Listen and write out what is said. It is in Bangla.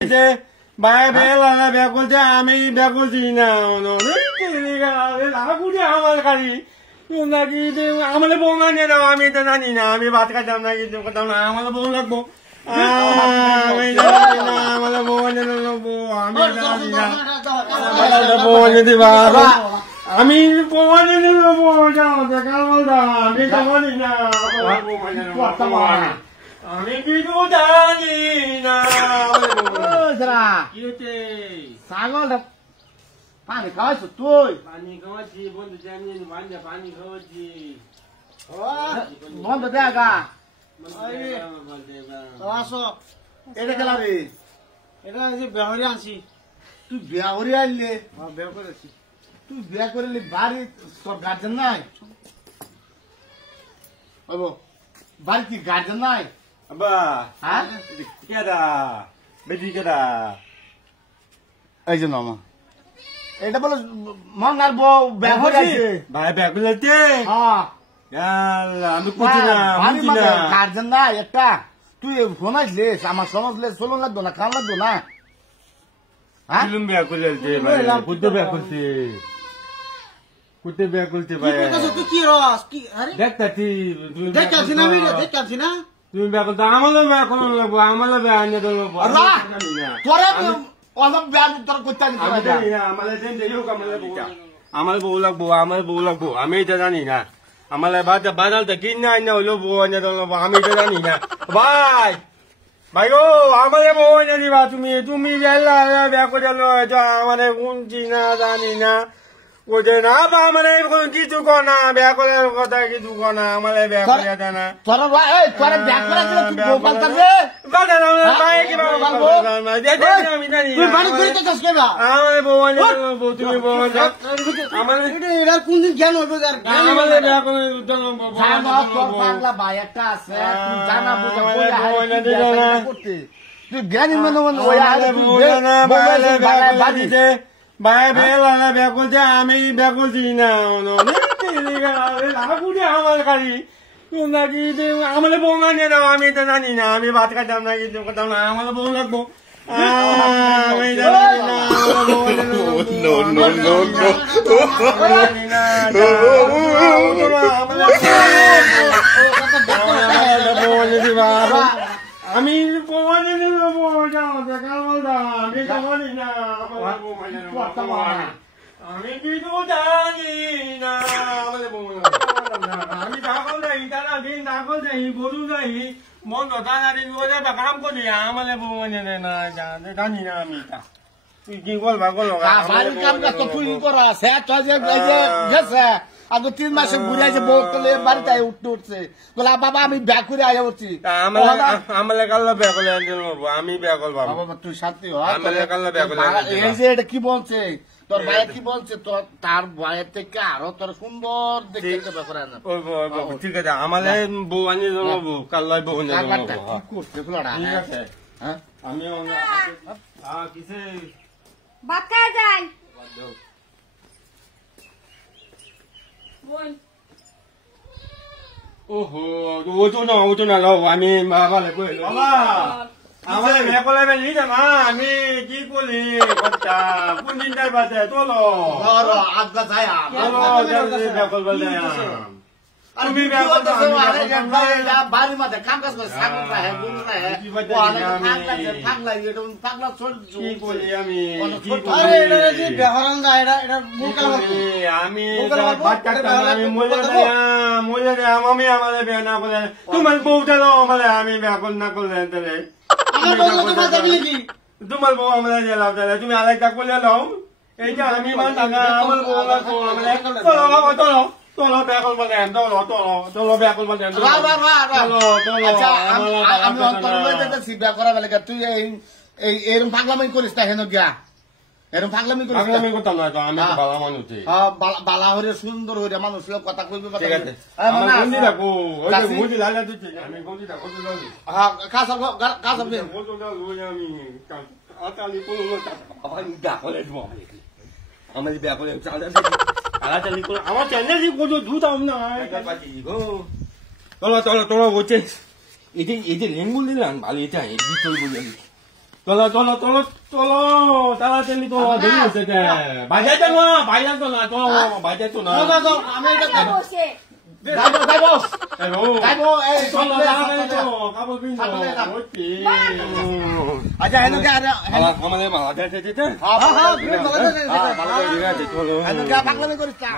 Bài bé là bé con cha mấy bé con gì nào nó cái lá cú đi ama cái nhưng mà cái thì ama là bông anh nào ama tên anh nào ama bắt cái đam này cái đam nào ama là bông lắc bông mấy ama là bông anh nào bông ama là bông anh thì bà ami bông anh nào bông sao cái cái đó ami cái anh nào bông anh nào আমি কিছু জানি না ছাগল পানি খাওয়াইছ তুই পানি খাওয়াচ্ছি বন্ধু জানি পানি খাওয়াচ্ছি বন্ধ দেখা এটা গেলা রে এটা বেহরি আনছি তুই বিয়া করে আনলে বিয়া করেছি তুই বিয়া করলি বাড়ি তোর গার্জেন নাই বাড়ি কি গার্জেন নাই Abah, hah? Tiada, bedi tiada. এই যে মামা এটা বলে মঙ্গার বউ ব্যাগ হয়ে আছে ভাই ব্যাগ বলতে হ্যাঁ ইয়াল্লা আমি কুচি না বুঝি না গার্জেন না একটা তুই ফোন আসলে আমার সমঝলে চলুন লাগতো না খান লাগতো না হ্যাঁ চলুন ব্যাগ বলতে ভাই কুত্তে ব্যাগ বলতে কুত্তে ব্যাগ বলতে ভাই তুই কি রস কি আরে দেখতাছি দেখতাছি না আমি দেখতাছি না তুমি ব্যাগ বলতে আমারও ব্যাগ কোন লাগবো আমারও ব্যাগ আনিয়ে দেবো তোরা অনেক ব্যাগ তোর করতে আমার বউ লাগবো আমি এটা জানি না আমার বাজারটা কিনে আইনা হইলো বউ আনিয়ে দেবো আমি এটা জানি না ভাই ভাই গো আমার বউ আনিয়ে দিবা তুমি ব্যাগ করে আমার শুনছি না জানি না ওই না বা মানে কিছু কনা ব্যাগ করার কথা কিছু কনা আমার ব্যাগ করে দেয় না তোরা ব্যাগ করে তুই বউ পাল্টা রে আমি জানি তুই বাড়ি কইতে চাস কেবা আমার বউ আনিয়ে দেবো তুমি বউ আমার এটা কোনদিন জ্ঞান হবে যার আমার ব্যাগ করে জানো তোর পাগলা ভাই একটা আছে তুই জানা বুঝা করতে তুই জ্ঞানী মনে ওই আরে বাড়িতে ভাই বেলা ব্যাগ বলছে আমি ব্যাগ বলছি না লাভু দিয়ে আমার গাড়ি নাকি আমার বউ আনিয়ে নাও আমি এটা জানি না আমি ভাত খাইতাম না কিছু করতাম না আমার বউ লাগবো আমি জানি না আমি আমি কিছু জানি না আমি দাখল দেই তারা দিন দাখল দেই গরু দেই মন দাঁড়ানি কাম করি আমার বউ না জানি না আমি তুই কি বলবা তুই করা গেছে আগে 3 মাসে ঘুরে আছে বউ তোলে বাড়িতে উঠছে বলে বাবা আমি ব্যাগ করে আয়া উঠছি আমার কাল্লা ব্যাগ করে আমি ব্যাগ করবো বাবা তুই শান্তি এই যে এটা কি বলছে তোর ভাই কি বলছে তোর তার ভাইয়ের থেকে আরো তোর সুন্দর দেখতে ব্যাপার না ঠিক আছে আমার বউ আনিয়ে দেবো কাল্লাই বউ আনিয়ে দেবো করতে ঠিক আছে হ্যাঁ আমি কিসে ভাত খাওয়া যায় ওহো ওটো না আমি বাবালে কই বাবা আমার মেকলে বেলি না আমি কি করি কথা কোন দিন তাই বাজে তোলো আজকা যায় মেকল বলে আর তুমি মেকল তো বাড়ি মধ্যে কাম কাজ করে সাগর না হে গুণ না হে পাগলা এটা পাগলা ছোট কি করি আমি আরে এটা যে বেহরান না এটা মুকাল আমি বাচ্চাটা আমি মলে না আমি আমাদের বিয়ে না করে তোমার বউটা লো আমাদের আমি মেকল না করলে তাহলে আমার বউ তো বাজে কি তোমার বউ আমাদের জেলাও তাহলে তুমি আরেকটা করলে নাও এইটা আমি মানতা না আমার বউ লাগবো আমাদের চলো তোলো ব্যাকল বলেন তোলো ব্যাকল বলেন আচ্ছা আমি অন্তর লইতেছি ব্যাগ করা বলে তুই এই এরকম পাগলামি করিস না হেন গিয়া এরকম পাগলামি করিস পাগলামি করতাম না তো আমি তো ভালো মানুষ বালা হরে সুন্দর হরে মানুষ কথা কইবে ঠিক আছে আমি গন্ডি রাখো ওই যে মুজি লালা দিচ্ছি আমি গন্ডি রাখো তো যাই হ্যাঁ কাজ হবে বলতো না লই আমি আতালি কোন লোক আমি ডাকলে দিব আমার ব্যাকলে চালা আলাচালি করে আমার চ্যানেলই কোন দুতাম না চলো হচ্ছে এই যে লেঙ্গুল দিলাম ভালো এটা ভিতর বলি চলো চলো চলো চলো তাড়াতাড়ি তো দেরি হচ্ছে বাজার তো না বাইরে তো না তো বাজার তো না আমি এটা আচ্ছা, বসে। যাইবো যাইবো হ্যালো যাইবো এই চলো তাড়াতাড়ি চলো কাপড় পিন আচ্ছা হেনুকে আর আমাদের মালা দিতে হ্যাঁ হ্যাঁ ঠিক আছে চলো হেনুকে পাগলামি করিস না